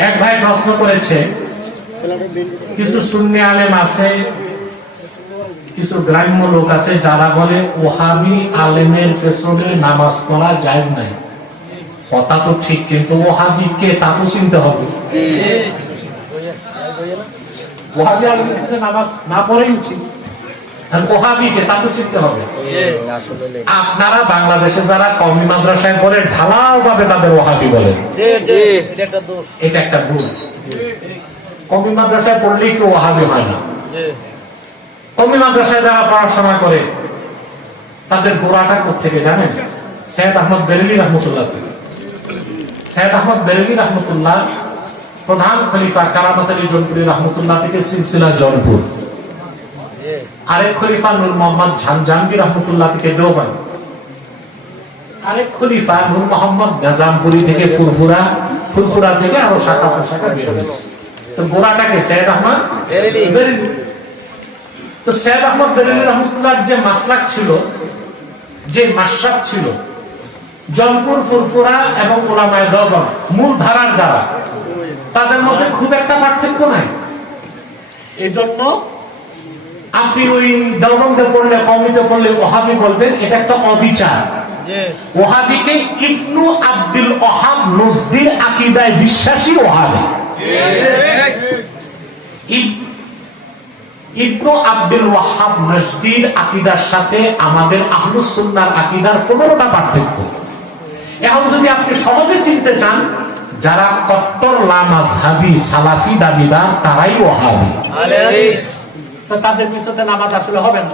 এক ভাই প্রশ্ন করেছে, কিছু সুন্নি আলেম আছে, কিছু গ্রাম্য লোক আছে যারা বলে ওহাবি আলেমের পেছনে নামাজ পড়া জায়েজ নাই। কথা তো ঠিক, কিন্তু ওহাবি কে তা তো চিনতে হবে। ওহাবি আলেমের পেছনে নামাজ না পড়াই উচিত, আর ওহাবি কে তা তো চিনতে হবে। আপনারা বাংলাদেশে যারা কওমি মাদ্রাসায় পড়ে ঢালাও ভাবে তাদের ওহাবি বলেন, এটা একটা ভুল। কওমি মাদ্রাসায় পড়লেই কেউ ওহাবি হয় না। কওমি মাদ্রাসায় যারা পড়াশোনা করে তাদের গোড়াটা কোথেকে জানেন? সৈয়দ আহমদ বেরেলভী রহমতুল্লাহ। সৈয়দ আহমদ বেরেলভী রহমতুল্লাহ প্রধান খলিফা কারামত আলী জৌনপুরি রহমতুল্লাহ থেকে সিলসিলা জৌনপুর। আরেক খলিফা নূর মোহাম্মদ জাহাঙ্গীর রহমতুল্লাহ থেকে দেওবন্দ। আরেক খলিফা নূর মোহাম্মদ নিজামপুরি থেকে ফুরফুরা থেকে আরো শাখা প্রশাখা বের হয়েছে। তো গোড়াটাকে সৈয়দ আহমদ বেরেলভী। তো সৈয়দ আহমদ বেরেলভী রহমতুল্লাহর যে মাসলাক ছিল, যে মাশরাব ছিল, জৌনপুর, ফুরফুরা এবং উলামায়ে দেওবন্দ মূল ধারার যারা, তাদের মধ্যে খুব একটা পার্থক্য নাই। এই জন্য আপনি ওই দেওবন্দে পড়লে, কওমিতে পড়লে ওহাবি বলবেন, এটা একটা অবিচার। ওহাবিকে ইবনু আব্দুল ওহাব নজদির আকীদায় বিশ্বাসী ওহাবি। ইবনু আব্দুল ওয়াহাব নজদির আকীদার সাথে আমাদের আহলুস সুন্নাহর আকীদার 15টা পার্থক্য। এখন যদি আপনি সহজে চিনতে চান, যারা কট্টর লামাযহাবী সালাফি দাবিদার তারাই ওহাবী। তো তাদের পিছনে নামাজ আসলে হবে না।